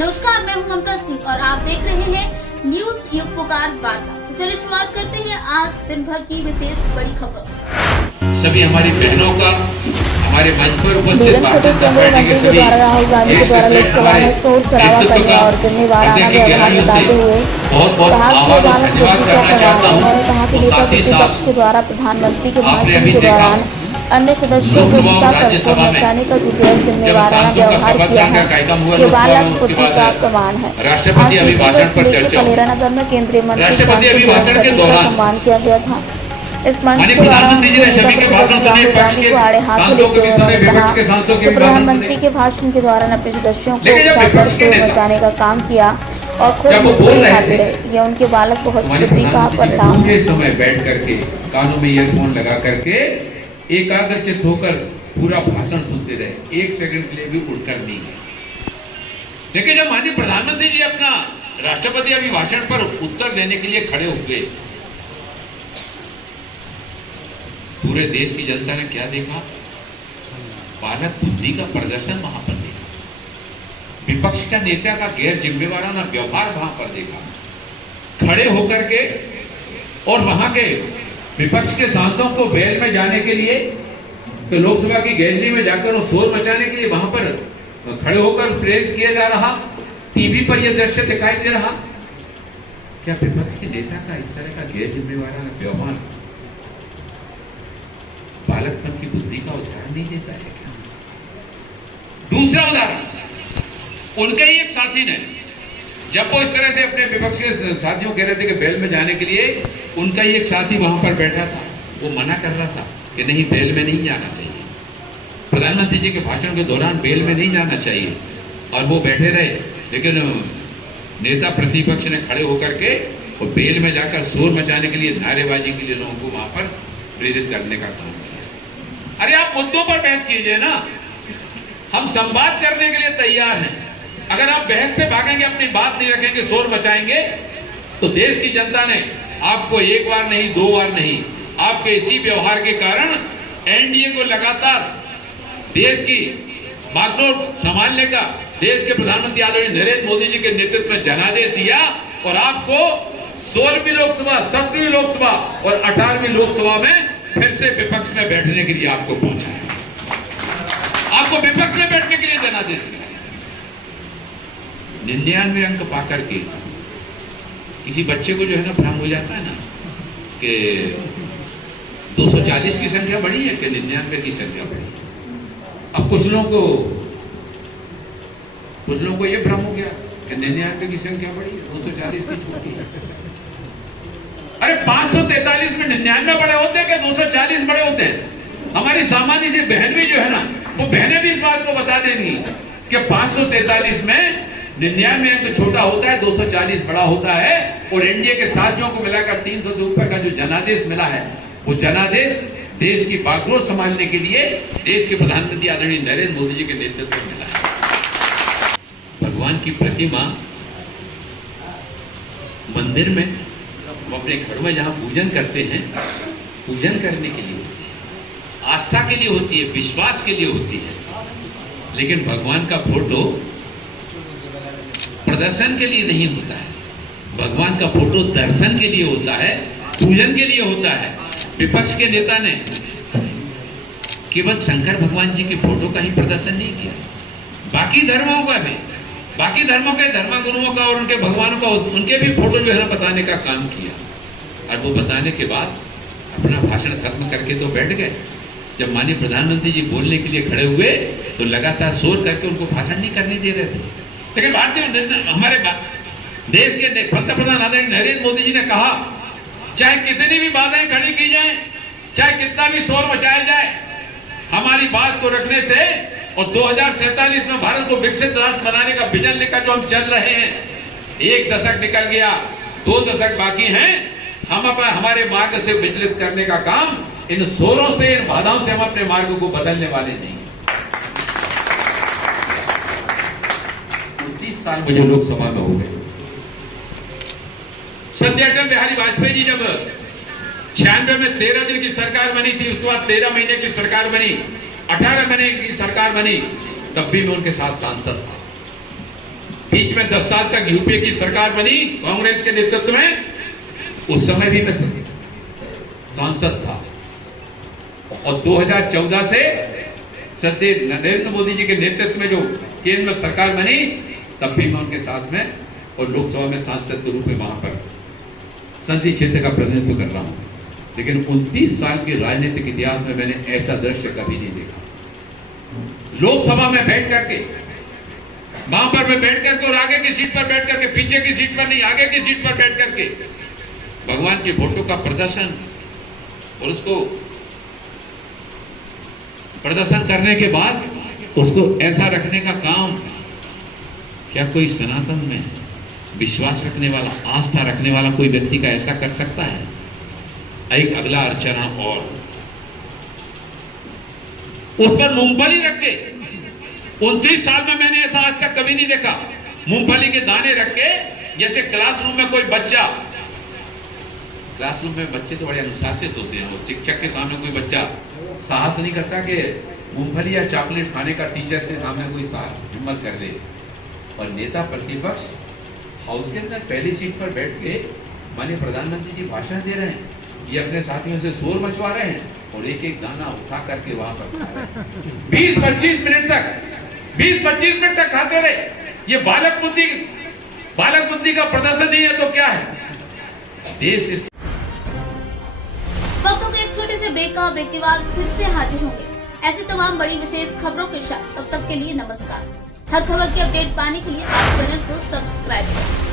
नमस्कार, मैं हूं ममता सिंह और आप देख रहे हैं न्यूज युग पुकार वार्ता। तो चलिए शुरुआत करते हैं आज दिन भर की विशेष बड़ी खबरों से। सभी हमारी बहनों का हमारे मंच पर उपस्थित केंद्रीय मंत्री के द्वारा राहुल गांधी के द्वारा लोकसभा में शोर शराबा करने और जिम्मेवाराना व्यवहार बताते हुए कहा कि अदालत बुद्धि का प्रभाव है। उन्होंने कहा कि नेता प्रतिपक्ष के द्वारा प्रधानमंत्री के भाषण के दौरान अन्य सदस्यों को गुस्सा कर शोर मचाने का जो गैर जिम्मेवाराना व्यवहार किया है ये बालक बुद्धि का प्रमाण है। आज जिले के कलेरा नगर में केंद्रीय मंत्री का सम्मान किया गया था। इस मंच के दौरान राहुल गांधी को आड़े हाथ लेते हुए उन्होंने कहा कि प्रधानमंत्री के भाषण के दौरान अपने सदस्यों को उकसाकर शोर मचाने का काम किया और खुद मुस्कुराते खाते रहे। यह उनके बालक बहुत बुद्धि का परिणाम है। समय बैठ करके कानों में ईयरफोन लगा करके एकाग्रचित होकर पूरा भाषण सुनते रहे, एक सेकंड के लिए भी उठकर नहीं गए। लेकिन जब माननीय प्रधानमंत्री जी अपना राष्ट्रपति अभिभाषण पर उत्तर देने के लिए खड़े हुए, पूरे देश की जनता ने क्या देखा? बालक बुद्धि का प्रदर्शन वहां पर देखा, विपक्ष का नेता का गैर जिम्मेवाराना व्यवहार वहां पर देखा। खड़े होकर के और वहां के विपक्ष के सांसदों को वेल में जाने के लिए, तो लोकसभा की गैलरी में जाकर वो शोर मचाने के लिए वहां पर खड़े होकर प्रेरित किया जा रहा। टीवी पर यह दृश्य दिखाई दे रहा। क्या विपक्ष के नेता का इस तरह का गैर जिम्मेवाराना व्यवहार बालकपन की बुद्धि का उदाहरण नहीं देता है क्या? दूसरा उदाहरण, उनके ही एक साथी ने, जब वो इस तरह से अपने विपक्ष के साथियों कह रहे थे कि बेल में जाने के लिए, उनका ही एक साथी वहां पर बैठा था, वो मना कर रहा था कि नहीं, बेल में नहीं जाना चाहिए, प्रधानमंत्री जी के भाषण के दौरान बेल में नहीं जाना चाहिए। और वो बैठे रहे, लेकिन नेता प्रतिपक्ष ने खड़े होकर के और बेल में जाकर शोर मचाने के लिए, नारेबाजी के लिए लोगों को वहां पर प्रेरित करने का काम किया। अरे आप मुद्दों पर बहस कीजिए ना, हम संवाद करने के लिए तैयार हैं। अगर आप बहस से भागेंगे, अपनी बात नहीं रखेंगे, शोर मचाएंगे, तो देश की जनता ने आपको एक बार नहीं, दो बार नहीं, आपके इसी व्यवहार के कारण एनडीए को लगातार देश की बागडोर संभालने का देश के प्रधानमंत्री आदरणीय नरेंद्र मोदी जी के नेतृत्व में जनादेश दिया और आपको 16वीं लोकसभा, 17वीं लोकसभा और 18वीं लोकसभा में फिर से विपक्ष में बैठने के लिए आपको पहुंचा है। आपको विपक्ष में बैठने के लिए जनादेश दिया। 99 अंक पाकर के किसी बच्चे को जो है ना भ्रम हो जाता है ना कि 240 की संख्या बढ़ी है कि 99 की संख्या बढ़ी। अब कुछ लोगों को यह भ्रम हो गया कि 99 की संख्या बढ़ी है, 240 की छोटी है। अरे 543 में 99 बड़े होते हैं क्या 240 बड़े होते हैं? हमारी सामान्य सी बहन भी जो है ना, वो बहनें भी इस बात को बता देंगी कि 543 में 99 अंक छोटा होता है, 240 बड़ा होता है। और एनडीए के साथियों को मिलाकर 300 से ऊपर का जो जनादेश मिला है, वो जनादेश देश की बागडोर संभालने के लिए देश के प्रधानमंत्री आदरणीय नरेंद्र मोदी जी के नेतृत्व में मिला है। भगवान की प्रतिमा मंदिर में, हम अपने घरों में जहां पूजन करते हैं, पूजन करने के लिए, आस्था के लिए होती है, विश्वास के लिए होती है। लेकिन भगवान का फोटो प्रदर्शन के लिए नहीं होता है। भगवान का फोटो दर्शन के लिए होता है, पूजन के लिए होता है। विपक्ष के नेता ने केवल शंकर भगवान जी के फोटो का ही प्रदर्शन नहीं किया, बाकी धर्मों का भी, बाकी धर्मों के धर्मगुरुओं का और उनके भगवानों का, उनके भी फोटो जो है ना बताने का काम किया। और वो बताने के बाद अपना भाषण खत्म करके तो बैठ गए। जब माननीय प्रधानमंत्री जी बोलने के लिए खड़े हुए तो लगातार शोर करके उनको भाषण नहीं करने दे रहे थे। लेकिन भारतीय हमारे देश के पंतप्रधान आदरणीय नरेंद्र मोदी जी ने कहा, चाहे कितनी भी बाधाएं खड़ी की जाएं, चाहे कितना भी शोर मचाया जाए, हमारी बात को रखने से और 2047 में भारत को विकसित राष्ट्र बनाने का विजन लेकर जो हम चल रहे हैं, 1 दशक निकल गया, 2 दशक बाकी हैं। हम हमारे मार्ग से विचलित करने का काम इन शोरों से, इन बाधाओं से हम अपने मार्ग को बदलने वाले नहीं। 29 साल मुझे लोकसभा में हो गए। सत्य अटल बिहारी वाजपेयी जी जब 96 में 13 दिन की सरकार बनी थी, उसके बाद 13 महीने की सरकार बनी, 18 महीने की सरकार बनी, तब भी मैं उनके साथ सांसद था। बीच में 10 साल तक यूपीए की सरकार बनी कांग्रेस के नेतृत्व में, उस समय भी मैं सांसद था। और 2014 से श्रद्धेय नरेंद्र मोदी जी के नेतृत्व में जो केंद्र में सरकार बनी, तब भी मैं उनके साथ में और लोकसभा में सांसद के रूप में वहां पर संसदीय क्षेत्र का प्रतिनिधित्व कर रहा हूं। लेकिन 29 साल के राजनीतिक इतिहास में मैंने ऐसा दृश्य कभी नहीं देखा। लोकसभा में बैठ करके, वहां पर मैं बैठ करके और आगे की सीट पर बैठ करके, पीछे की सीट पर नहीं, आगे की सीट पर बैठ करके भगवान की फोटो का प्रदर्शन और उसको प्रदर्शन करने के बाद उसको ऐसा रखने का काम, क्या कोई सनातन में विश्वास रखने वाला, आस्था रखने वाला कोई व्यक्ति का ऐसा कर सकता है? एक अगला अर्चना और उस पर मूंगफली रख के, 29 साल में मैंने ऐसा आज तक कभी नहीं देखा। मूंगफली के दाने रख के, जैसे क्लासरूम में कोई बच्चा, क्लासरूम में बच्चे तो बड़े अनुशासित होते हैं, और शिक्षक के सामने कोई बच्चा साहस नहीं करता कि मूंगफली या चॉकलेट खाने का टीचर के सामने कोई हिम्मत कर दे। और नेता प्रतिपक्ष हाउस के अंदर पहली सीट पर बैठ के माननीय प्रधानमंत्री जी भाषण दे रहे हैं, ये अपने साथियों से शोर मचवा रहे हैं और एक एक दाना उठा करके वहां पर खा रहे हैं। 20-25 मिनट तक खाते रहे। ये बालक बुद्धि का प्रदर्शन नहीं है तो क्या है? देश इस वक्त को एक छोटे से ब्रेक का, ब्रेक के बाद फिर से हाजिर होंगे ऐसी तमाम बड़ी विशेष खबरों के साथ। तब तक के लिए नमस्कार। हर खबर की अपडेट पाने के लिए आप चैनल को सब्सक्राइब करें।